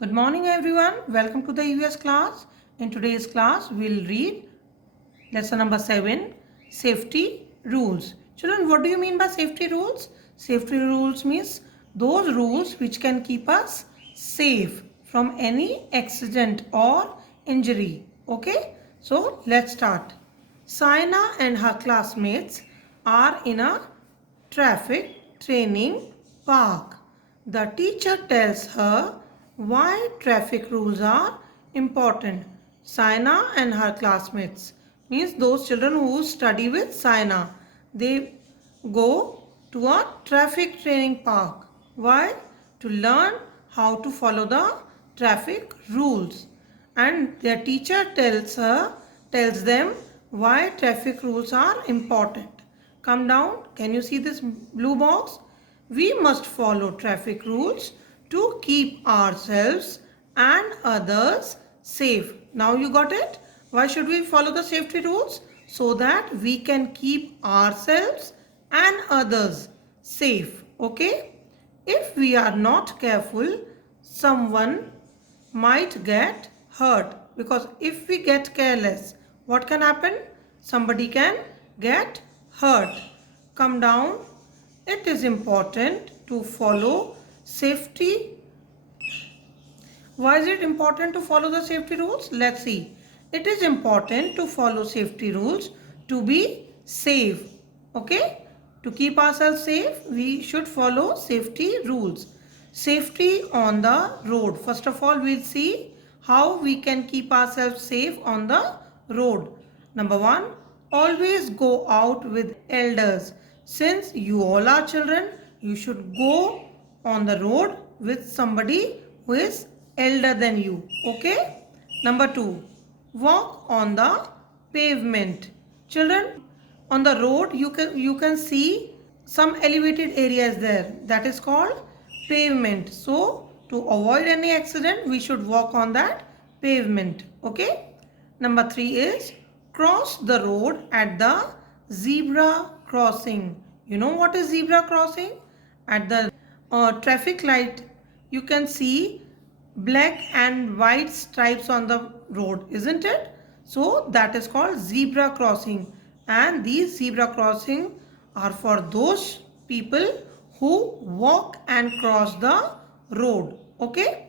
Good morning everyone. Welcome to the EVS class. In today's class, we'll read lesson number 7, safety rules. Children, what do you mean by safety rules? Safety rules means those rules which can keep us safe from any accident or injury. Okay? So, let's start. Saina and her classmates are in a traffic training park. The teacher tells her why traffic rules are important. Saina and her classmates means those children who study with Saina. They go to a traffic training park. Why? To learn how to follow the traffic rules. And their teacher tells them why traffic rules are important. Come down. Can you see this blue box? We must follow traffic rules to keep ourselves and others safe. Now you got it? Why should we follow the safety rules? So that we can keep ourselves and others safe. Okay? If we are not careful, someone might get hurt, because if we get careless, what can happen? Somebody can get hurt. Come down. It is important to follow safety. Why is it important to follow the safety rules? Let's see. It is important to follow safety rules to be safe. Okay? To keep ourselves safe, we should follow safety rules. Safety on the road. First of all, we'll see how we can keep ourselves safe on the road. Number one, always go out with elders. Since you all are children, you should go on the road with somebody who is elder than you. Okay? Number two, walk on the pavement. Children, on the road you can see some elevated areas there. That is called pavement. So to avoid any accident, we should walk on that pavement. Okay? Number three is cross the road at the zebra crossing. You know what is zebra crossing? At the traffic light, you can see black and white stripes on the road, isn't it? So that is called zebra crossing, and these zebra crossing are for those people who walk and cross the road. Okay?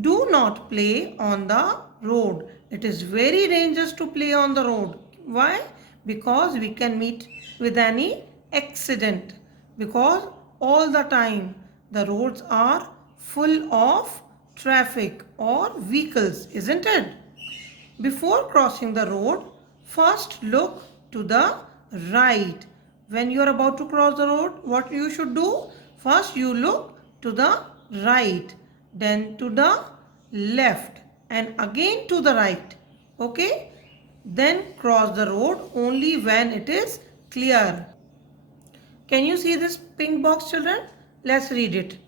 Do not play on the road. It is very dangerous to play on the road. Why? Because we can meet with any accident. Because all the time the roads are full of traffic or vehicles, isn't it? Before crossing the road, first look to the right. When you are about to cross the road, what you should do? First you look to the right, then to the left, and again to the right. Okay? Then cross the road only when it is clear. Can you see this pink box, children? Let's read it.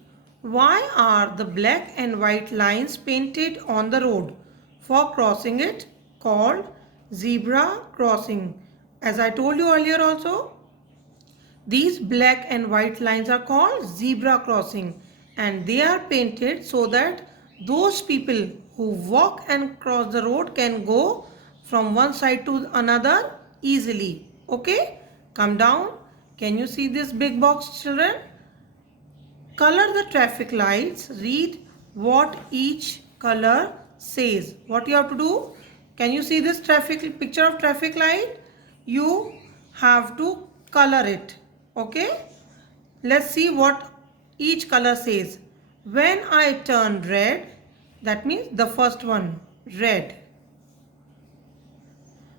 Why are the black and white lines painted on the road for crossing it called zebra crossing? As I told you earlier also, these black and white lines are called zebra crossing, and they are painted so that those people who walk and cross the road can go from one side to another easily. Okay? Come down. Can you see this big box, children? Color the traffic lights. Read what each color says. What you have to do? Can you see this traffic picture of traffic light? You have to color it. Okay? Let's see what each color says. When I turn red, that means the first one, red.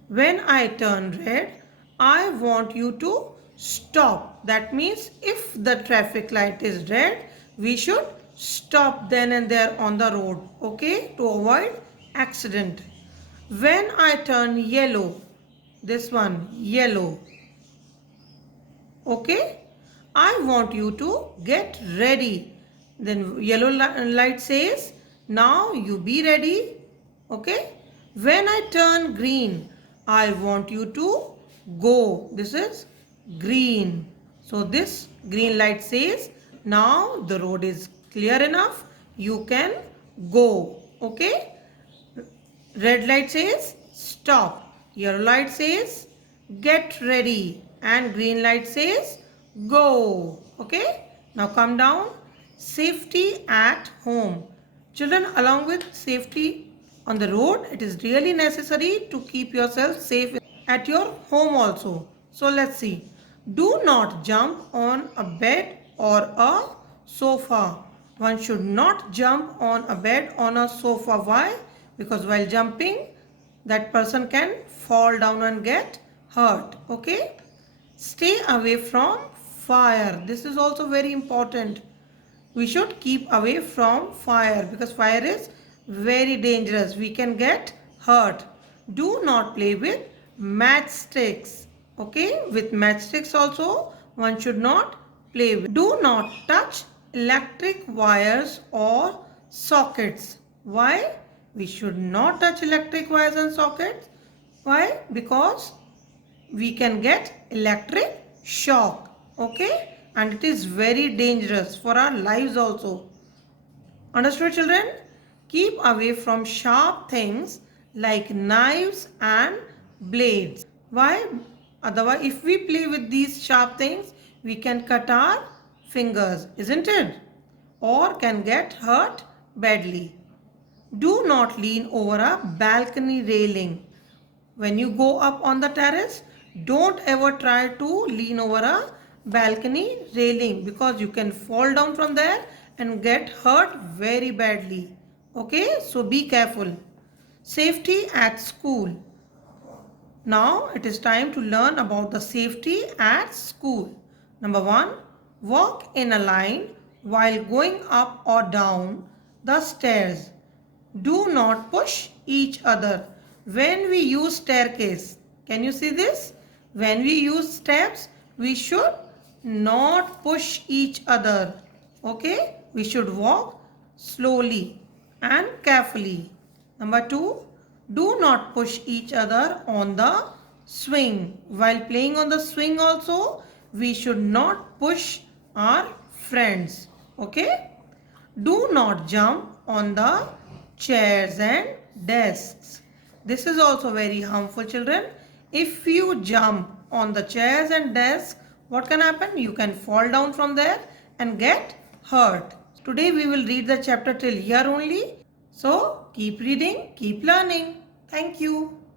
When I turn red, I want you to stop. That means if the traffic light is red, we should stop then and there on the road. Okay? To avoid accident. When I turn yellow, this one, yellow. Okay? I want you to get ready. Then yellow light says, now you be ready. Okay? When I turn green, I want you to go. This is green. So this green light says, now the road is clear enough. You can go. Okay. Red light says stop. Yellow light says get ready. And green light says go. Okay. Now come down. Safety at home. Children, along with safety on the road, it is really necessary to keep yourself safe at your home also. So let's see. Do not jump on a bed or a sofa. One should not jump on a bed on a sofa. Why? Because while jumping, that person can fall down and get hurt. Okay. Stay away from fire. This is also very important. We should keep away from fire because fire is very dangerous. We can get hurt. Do not play with matchsticks. Okay, with matchsticks also one should not play with. Do not touch electric wires or sockets. Why? We should not touch electric wires and sockets. Why? Because we can get electric shock. Okay, and it is very dangerous for our lives also. Understood, children? Keep away from sharp things like knives and blades. Why? Otherwise, if we play with these sharp things, we can cut our fingers, isn't it? Or can get hurt badly. Do not lean over a balcony railing. When you go up on the terrace, don't ever try to lean over a balcony railing because you can fall down from there and get hurt very badly. Okay, so be careful. Safety at school. Now it is time to learn about the safety at school. Number 1, walk in a line while going up or down the stairs. Do not push each other. When we use staircase, can you see this? When we use steps, we should not push each other. Okay? We should walk slowly and carefully. Number 2, do not push each other on the swing. While playing on the swing also, we should not push our friends. Okay? Do not jump on the chairs and desks. This is also very harmful, children. If you jump on the chairs and desks, what can happen? You can fall down from there and get hurt. Today we will read the chapter till here only. So keep reading, keep learning. Thank you.